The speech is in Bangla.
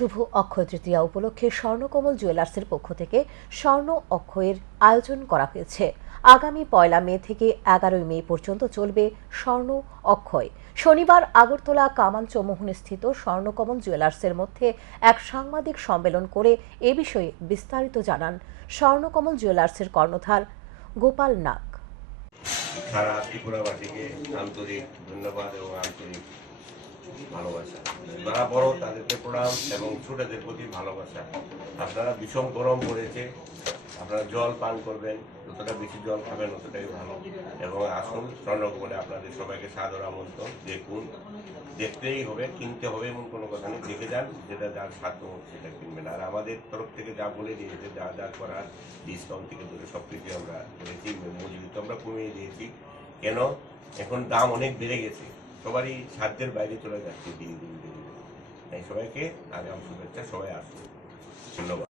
শুভ অক্ষয় তৃতীয়া উপলক্ষে স্বর্ণকমল জুয়েলার্সের পক্ষ থেকে স্বর্ণ অক্ষয়ের আয়োজন করা হয়েছে। আগামী 1 মে থেকে 11 মে পর্যন্ত চলবে স্বর্ণ অক্ষয়। শনিবার আগরতলা কামাল চৌমুহনী স্থিত স্বর্ণকমল জুয়েলার্সের মধ্যে এক সাংবাদিক সম্মেলন করে এ বিষয়ে বিস্তারিত জানান স্বর্ণকমল জুয়েলার্সের কর্ণধার গোপাল নাগ। সারা ত্রিপুরাবাসীকে আন্তরিক ধন্যবাদ এবং আন্তরিক ভালোবাসা। যারা বড় তাদেরকে প্রণাম এবং ছোটদের প্রতি ভালোবাসা। আপনারা ভীষণ গরম পড়েছে, আপনারা জল পান করবেন, যতটা বেশি জল খাবেন ততটাই ভালো। এবং আসুন স্বর্ণকমলে আপনাদের সবাইকে সাদর আমন্ত্রণ। দেখুন, দেখতেই হবে, কিনতে হবে এমন কোনো কথা নেই। দেখে যান, যেটা যার সাধ্য সেটা কিনবেন। আর আমাদের তরফ থেকে যা বলে দিয়েছে, যা যা করার ডিসকাউন্ট থেকে ধরে সব কিছু আমরা করেছি। মজুরি তো আমরা কমিয়ে দিয়েছি। কেন এখন দাম অনেক বেড়ে গেছে, সবারই সাধ্যের বাইরে চলে যাচ্ছে দিন দিন দিন। তাই সবাইকে আগাম শুভেচ্ছা, সবাই আসুন। ধন্যবাদ।